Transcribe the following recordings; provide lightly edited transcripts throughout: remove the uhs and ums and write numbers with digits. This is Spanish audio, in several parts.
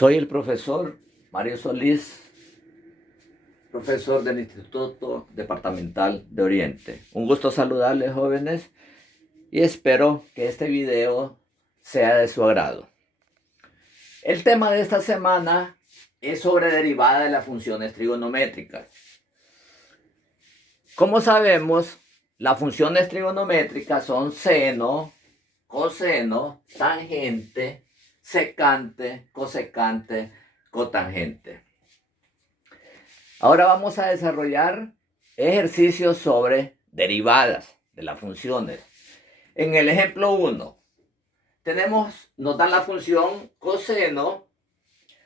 Soy el profesor Mario Solís, profesor del Instituto Departamental de Oriente. Un gusto saludarles, jóvenes, y espero que este video sea de su agrado. El tema de esta semana es sobre derivada de las funciones trigonométricas. Como sabemos, las funciones trigonométricas son seno, coseno, tangente, secante, cosecante, cotangente. Ahora vamos a desarrollar ejercicios sobre derivadas de las funciones. En el ejemplo 1, nos dan la función coseno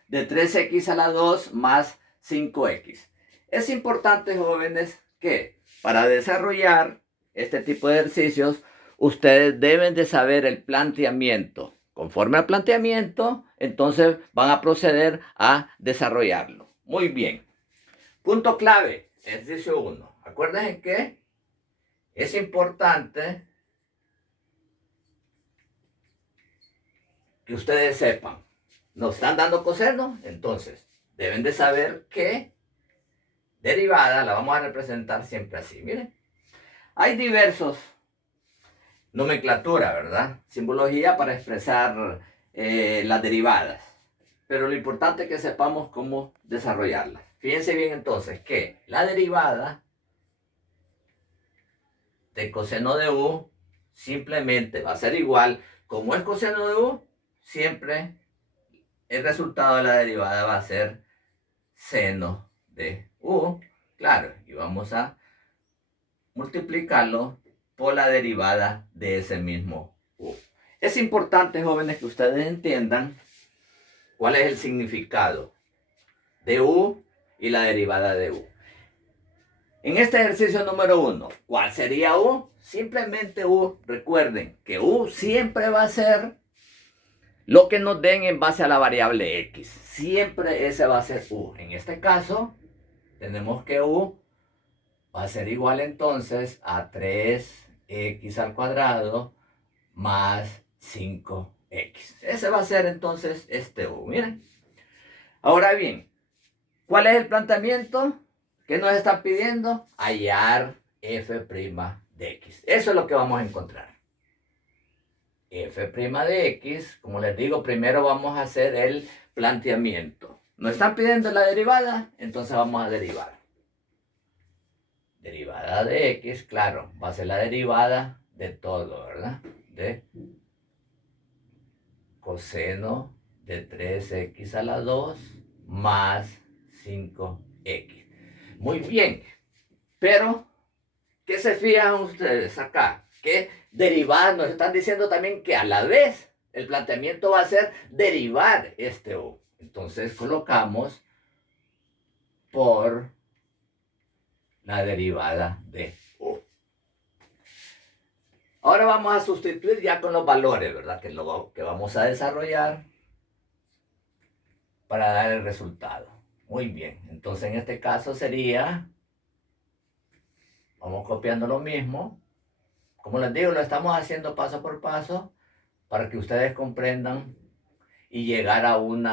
de 3x a la 2 más 5x. Es importante, jóvenes, que para desarrollar este tipo de ejercicios, ustedes deben de saber el planteamiento. Conforme al planteamiento, entonces van a proceder a desarrollarlo. Muy bien. Punto clave, ejercicio 1. Acuérdense que es importante que ustedes sepan. Nos están dando coseno, entonces deben de saber que derivada la vamos a representar siempre así. Miren, hay diversos nomenclatura, ¿verdad? Simbología para expresar las derivadas. Pero lo importante es que sepamos cómo desarrollarlas. Fíjense bien entonces que la derivada de coseno de u simplemente va a ser igual. Como es coseno de u, siempre el resultado de la derivada va a ser seno de u. Claro, y vamos a multiplicarlo por la derivada de ese mismo u. Es importante, jóvenes, que ustedes entiendan cuál es el significado de u y la derivada de u. En este ejercicio número 1, ¿cuál sería u? Simplemente u. Recuerden que u siempre va a ser lo que nos den en base a la variable x. Siempre ese va a ser u. En este caso, tenemos que u va a ser igual entonces a 3x al cuadrado más 5x. Ese va a ser entonces este u. Miren. Ahora bien, ¿cuál es el planteamiento? ¿Qué nos están pidiendo? Hallar f' de x. Eso es lo que vamos a encontrar. F' de x, como les digo, primero vamos a hacer el planteamiento. Nos están pidiendo la derivada, entonces vamos a derivar. Derivada de x, claro, va a ser la derivada de todo, ¿verdad? De coseno de 3x a la 2 más 5x. Muy bien, pero ¿qué se fijan ustedes acá? Que derivar, nos están diciendo también que a la vez el planteamiento va a ser derivar este u. Entonces colocamos por la derivada de u. Ahora vamos a sustituir ya con los valores, ¿verdad? Que es lo que vamos a desarrollar para dar el resultado. Muy bien, entonces en este caso sería, vamos copiando lo mismo. Como les digo, lo estamos haciendo paso por paso para que ustedes comprendan y llegar a un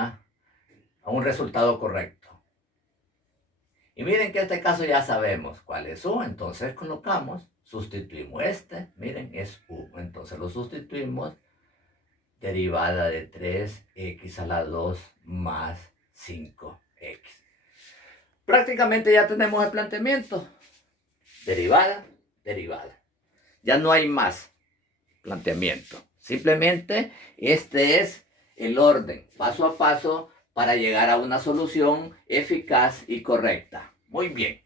resultado correcto. Y miren que en este caso ya sabemos cuál es u, entonces colocamos, sustituimos miren, es u, entonces lo sustituimos, derivada de 3x a la 2 más 5x. Prácticamente ya tenemos el planteamiento, derivada, derivada. Ya no hay más planteamiento. Simplemente este es el orden, paso a paso, para llegar a una solución eficaz y correcta. Muy bien.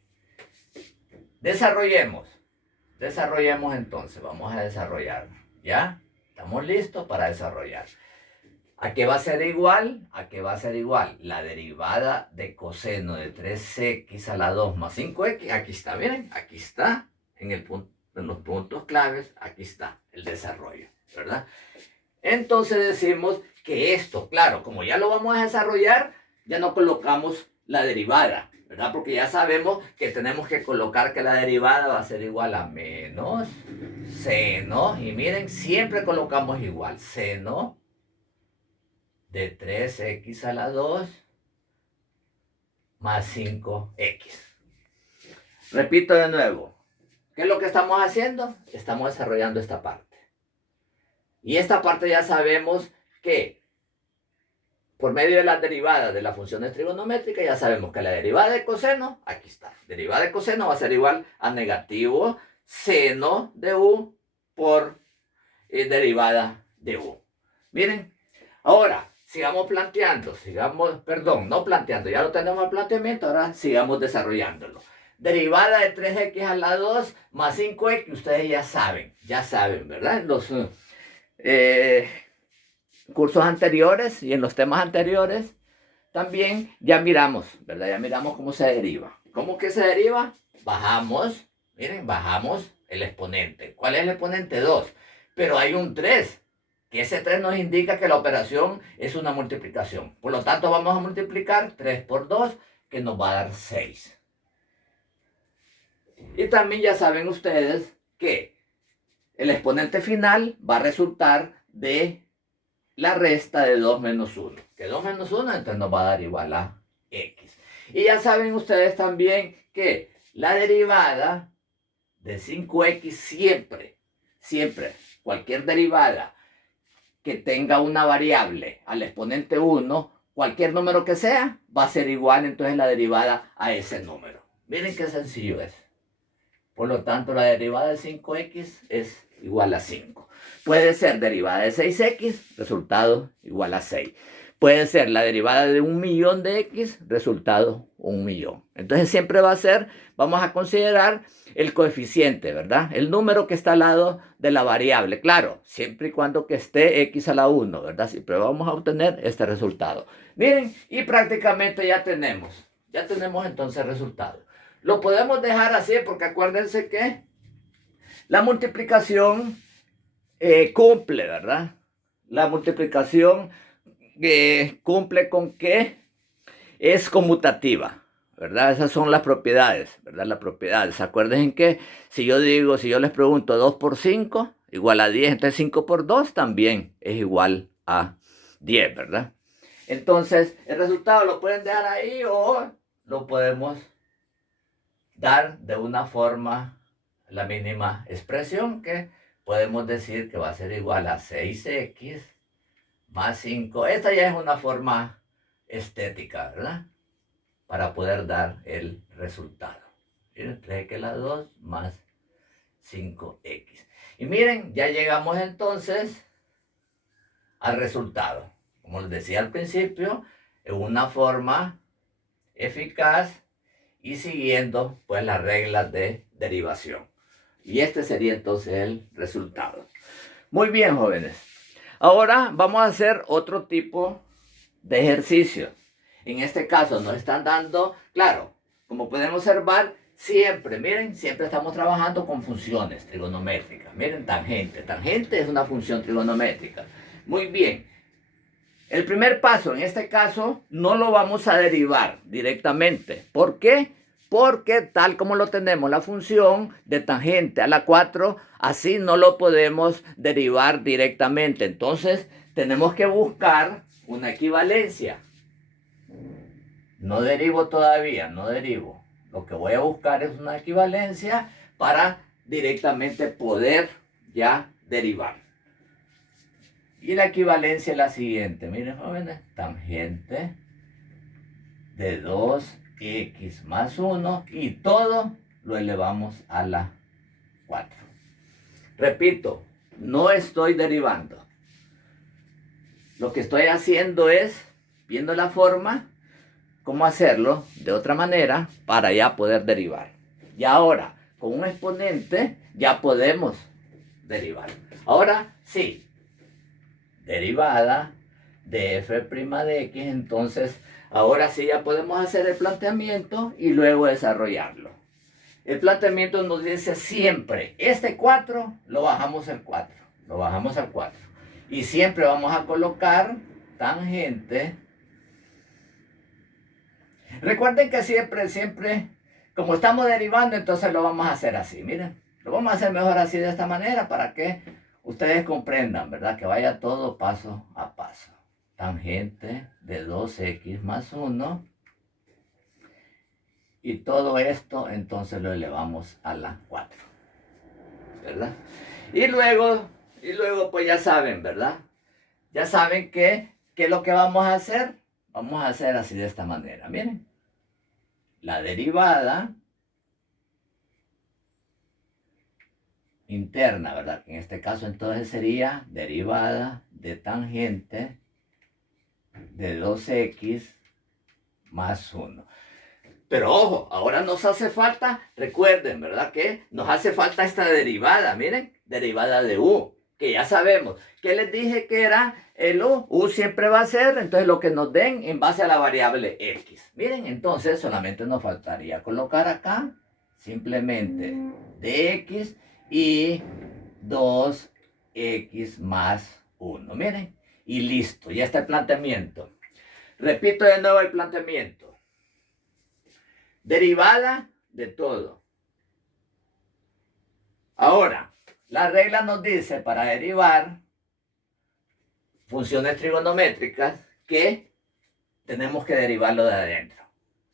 Desarrollemos entonces. Vamos a desarrollar. ¿Ya? ¿Estamos listos para desarrollar? ¿A qué va a ser igual? ¿A qué va a ser igual? La derivada de coseno de 3x a la 2 más 5x. Aquí está, miren, aquí está en los puntos claves. Aquí está el desarrollo, ¿verdad? Entonces decimos que esto, claro, como ya lo vamos a desarrollar, ya no colocamos la derivada, ¿verdad? Porque ya sabemos que tenemos que colocar que la derivada va a ser igual a menos seno. Y miren, siempre colocamos igual, seno de 3x a la 2 más 5x. Repito de nuevo. ¿Qué es lo que estamos haciendo? Estamos desarrollando esta parte. Y esta parte ya sabemos que por medio de las derivadas de las funciones trigonométricas ya sabemos que la derivada de coseno, aquí está, derivada de coseno va a ser igual a negativo seno de u por derivada de u. Miren, ahora sigamos planteando, no planteando, ya lo tenemos el planteamiento, ahora sigamos desarrollándolo. Derivada de 3x a la 2 más 5x, ustedes ya saben, ¿verdad? En los cursos anteriores y en los temas anteriores también ya miramos, ¿verdad? Ya miramos cómo se deriva. ¿Cómo que se deriva? Bajamos, miren, bajamos el exponente. ¿Cuál es el exponente? 2. Pero hay un 3, que ese 3 nos indica que la operación es una multiplicación. Por lo tanto, vamos a multiplicar 3 por 2, que nos va a dar 6. Y también ya saben ustedes que el exponente final va a resultar de la resta de 2 menos 1. Que 2 menos 1 entonces nos va a dar igual a x. Y ya saben ustedes también que la derivada de 5x siempre, cualquier derivada que tenga una variable al exponente 1, cualquier número que sea, va a ser igual entonces la derivada a ese número. Miren qué sencillo es. Por lo tanto, la derivada de 5x es igual a 5. Puede ser derivada de 6x, resultado igual a 6. Puede ser la derivada de 1.000.000 de x, resultado 1.000.000. Entonces siempre va a ser, vamos a considerar el coeficiente, ¿verdad? El número que está al lado de la variable. Claro, siempre y cuando que esté x a la 1, ¿verdad? Siempre vamos a obtener este resultado. Miren, y prácticamente ya tenemos entonces el resultado. Lo podemos dejar así porque acuérdense que la multiplicación cumple, ¿verdad? La multiplicación cumple con que es conmutativa, ¿verdad? Esas son las propiedades, ¿verdad? Las propiedades. Acuérdense que si yo les pregunto 2 por 5 igual a 10, entonces 5 por 2 también es igual a 10, ¿verdad? Entonces, el resultado lo pueden dejar ahí o lo podemos dar de una forma la mínima expresión que podemos decir que va a ser igual a 6x más 5. Esta ya es una forma estética, ¿verdad? Para poder dar el resultado. Miren, 3x a la 2 más 5x. Y miren, ya llegamos entonces al resultado. Como les decía al principio, en una forma eficaz y siguiendo pues las reglas de derivación. Y este sería entonces el resultado. Muy bien, jóvenes. Ahora vamos a hacer otro tipo de ejercicio. En este caso nos están dando, claro, como pueden observar, siempre estamos trabajando con funciones trigonométricas. Miren, tangente. Tangente es una función trigonométrica. Muy bien. El primer paso, en este caso, no lo vamos a derivar directamente. ¿Por qué? Porque tal como lo tenemos, la función de tangente a la 4, así no lo podemos derivar directamente. Entonces, tenemos que buscar una equivalencia. No derivo todavía, no derivo. Lo que voy a buscar es una equivalencia para directamente poder ya derivar. Y la equivalencia es la siguiente. Miren, jóvenes, tangente de 2x más 1 y todo lo elevamos a la 4. Repito, no estoy derivando. Lo que estoy haciendo es viendo la forma, cómo hacerlo de otra manera para ya poder derivar. Y ahora, con un exponente, ya podemos derivar. Ahora sí. Derivada de f' de x, entonces ahora sí ya podemos hacer el planteamiento y luego desarrollarlo. El planteamiento nos dice siempre, este 4 lo bajamos al 4, y siempre vamos a colocar tangente. Recuerden que siempre, como estamos derivando, entonces lo vamos a hacer así, miren, lo vamos a hacer mejor así de esta manera para que ustedes comprendan, ¿verdad? Que vaya todo paso a paso. tangente de 2x más 1. Y todo esto entonces lo elevamos a la 4. ¿Verdad? Y luego pues ya saben, ¿verdad? Ya saben ¿qué es lo que vamos a hacer? Vamos a hacer así de esta manera. Miren. La derivada interna, ¿verdad? En este caso entonces sería derivada de tangente de 2x más 1. Pero ojo, ahora nos hace falta, recuerden, ¿verdad? Que nos hace falta esta derivada, miren, derivada de u, que ya sabemos. ¿Qué les dije que era el u? U siempre va a ser, entonces lo que nos den en base a la variable x. Miren, entonces solamente nos faltaría colocar acá simplemente dx y 2x más 1. Miren, y listo, ya está el planteamiento. Repito de nuevo el planteamiento. Derivada de todo. Ahora, la regla nos dice para derivar funciones trigonométricas que tenemos que derivarlo de adentro.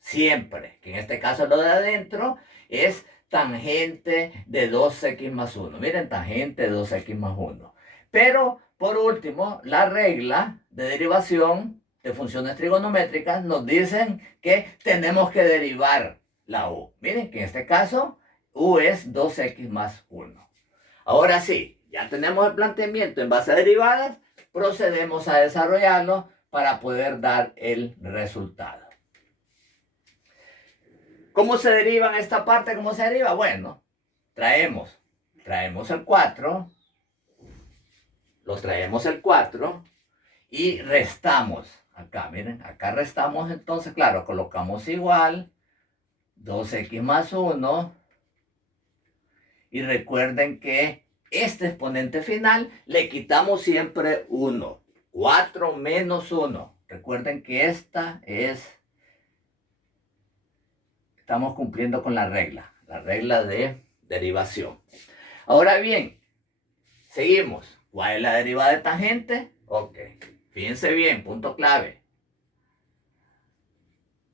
Siempre, que en este caso lo de adentro es tangente de 2x más 1. Miren, tangente de 2x más 1. Pero, por último, la regla de derivación de funciones trigonométricas nos dicen que tenemos que derivar la u. Miren que en este caso u es 2x más 1. Ahora sí, ya tenemos el planteamiento en base a derivadas, procedemos a desarrollarlo para poder dar el resultado. ¿Cómo se deriva en esta parte? ¿Cómo se deriva? Bueno, traemos el 4, los traemos el 4 y restamos. Acá, miren, acá restamos entonces, claro, colocamos igual, 2x más 1. Y recuerden que este exponente final le quitamos siempre 1. 4 menos 1. Recuerden que esta es, estamos cumpliendo con la regla de derivación. Ahora bien, seguimos. ¿Cuál es la derivada de tangente? Ok. Fíjense bien, punto clave.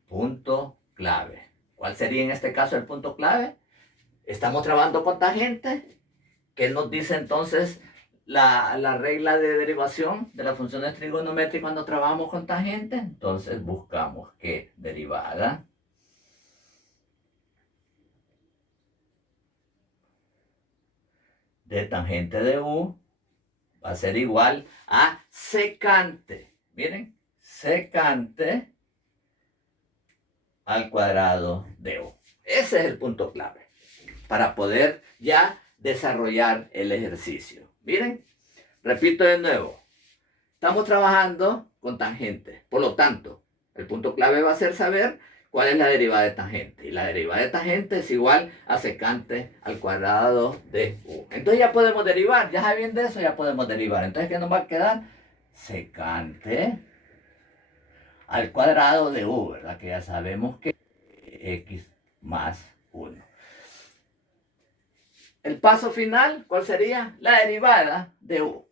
Punto clave. ¿Cuál sería en este caso el punto clave? Estamos trabajando con tangente. ¿Qué nos dice entonces la regla de derivación de las funciones trigonométricas cuando trabajamos con tangente? Entonces buscamos que derivada de tangente de u va a ser igual a secante. Miren, secante al cuadrado de u. Ese es el punto clave para poder ya desarrollar el ejercicio. Miren, repito de nuevo. Estamos trabajando con tangente. Por lo tanto, el punto clave va a ser saber cuál es la derivada de tangente. Y la derivada de tangente es igual a secante al cuadrado de u. Entonces ya podemos derivar. Ya sabiendo eso, ya podemos derivar. Entonces, ¿qué nos va a quedar? Secante al cuadrado de u, ¿verdad? Que ya sabemos que x más 1. El paso final, ¿cuál sería? La derivada de u.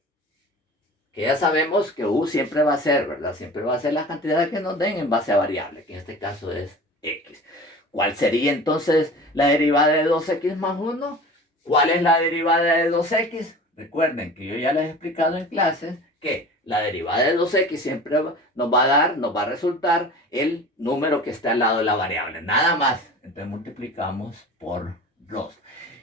Que ya sabemos que u siempre va a ser, ¿verdad? Siempre va a ser la cantidad que nos den en base a variable, que en este caso es x. ¿Cuál sería entonces la derivada de 2x más 1? ¿Cuál es la derivada de 2x? Recuerden que yo ya les he explicado en clases que la derivada de 2x siempre nos va a resultar el número que está al lado de la variable, nada más. Entonces multiplicamos por 2.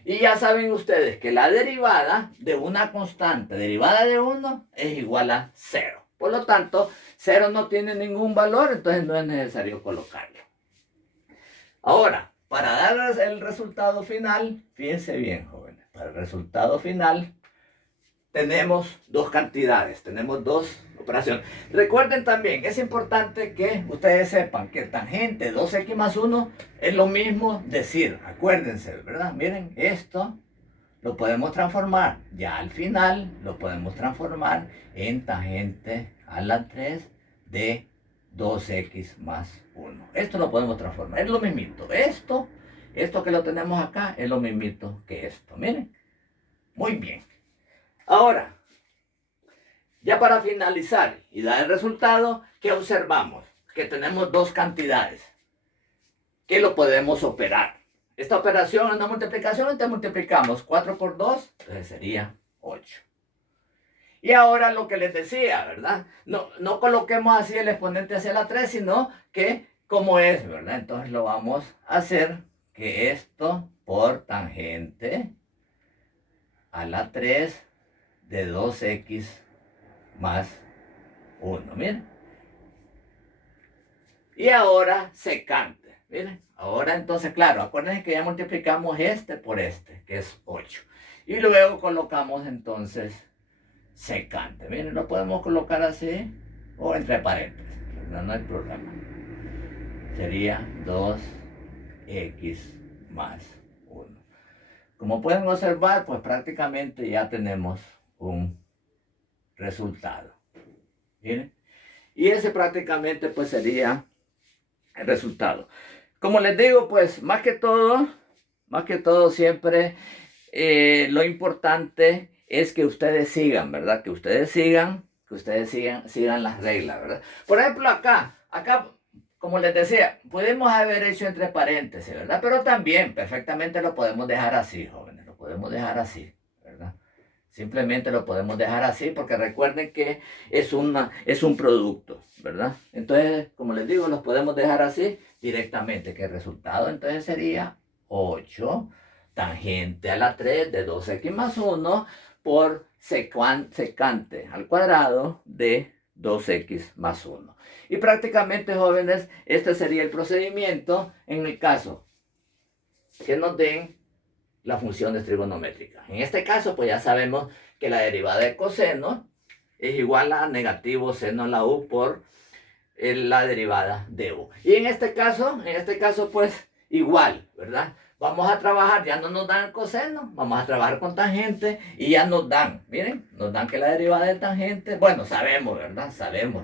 Y ya saben ustedes que la derivada de una constante derivada de 1 es igual a 0. Por lo tanto, 0 no tiene ningún valor, entonces no es necesario colocarlo. Ahora, para dar el resultado final, fíjense bien, jóvenes, para el resultado final tenemos dos cantidades, tenemos dos operaciones. Recuerden también, es importante que ustedes sepan que tangente 2x más 1 es lo mismo decir, acuérdense, ¿verdad? Miren, esto lo podemos transformar, ya al final lo podemos transformar en tangente a la 3 de 2x más 1. Esto lo podemos transformar, es lo mismito. Esto que lo tenemos acá es lo mismito que esto, miren. Muy bien. Ahora, Ya para finalizar y dar el resultado, ¿qué observamos? Que tenemos dos cantidades que lo podemos operar. Esta operación es una multiplicación, entonces multiplicamos 4 por 2, entonces sería 8. Y ahora lo que les decía, ¿verdad? No coloquemos así el exponente hacia la 3, sino que como es, ¿verdad? Entonces lo vamos a hacer que esto por tangente a la 3 de 2x más 1, miren. Y ahora secante, miren. Ahora entonces, claro, acuérdense que ya multiplicamos este por este, que es 8. Y luego colocamos entonces secante. Miren, lo podemos colocar así o entre paréntesis. No hay problema. Sería 2x más 1. Como pueden observar, pues prácticamente ya tenemos un resultado. Miren. Y ese prácticamente pues sería el resultado. Como les digo, pues más que todo siempre lo importante es que ustedes sigan, ¿verdad? Que ustedes sigan las reglas, ¿verdad? Por ejemplo, acá, como les decía, podemos haber hecho entre paréntesis, ¿verdad? Pero también perfectamente lo podemos dejar así, jóvenes, lo podemos dejar así, ¿verdad? Simplemente lo podemos dejar así porque recuerden que es un producto, ¿verdad? Entonces, como les digo, los podemos dejar así directamente, que el resultado entonces sería 8 tangente a la 3 de 2x más 1 por secante al cuadrado de 2x más 1. Y prácticamente, jóvenes, este sería el procedimiento en el caso que nos den las funciones trigonométricas. En este caso, pues ya sabemos que la derivada de coseno es igual a negativo seno a la u por la derivada de u. Y en este caso, pues igual, ¿verdad? Vamos a trabajar, ya no nos dan coseno, vamos a trabajar con tangente y ya nos dan, miren, nos dan que la derivada de tangente, bueno, sabemos, ¿verdad? Sabemos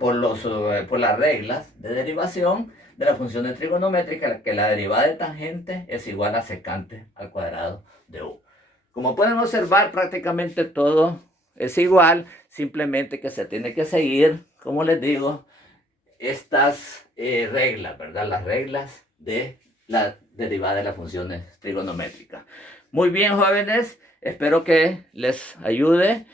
por las reglas de derivación de las funciones trigonométricas que la derivada de tangente es igual a secante al cuadrado de u. Como pueden observar, prácticamente todo es igual, simplemente que se tiene que seguir, como les digo, estas reglas, ¿verdad? Las reglas de la derivada de las funciones trigonométricas. Muy bien, jóvenes, espero que les ayude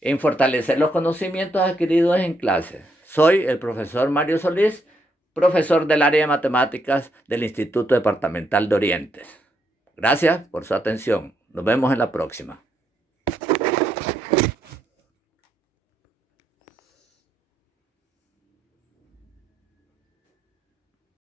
en fortalecer los conocimientos adquiridos en clase. Soy el profesor Mario Solís, profesor del área de matemáticas del Instituto Departamental de Orientes. Gracias por su atención. Nos vemos en la próxima.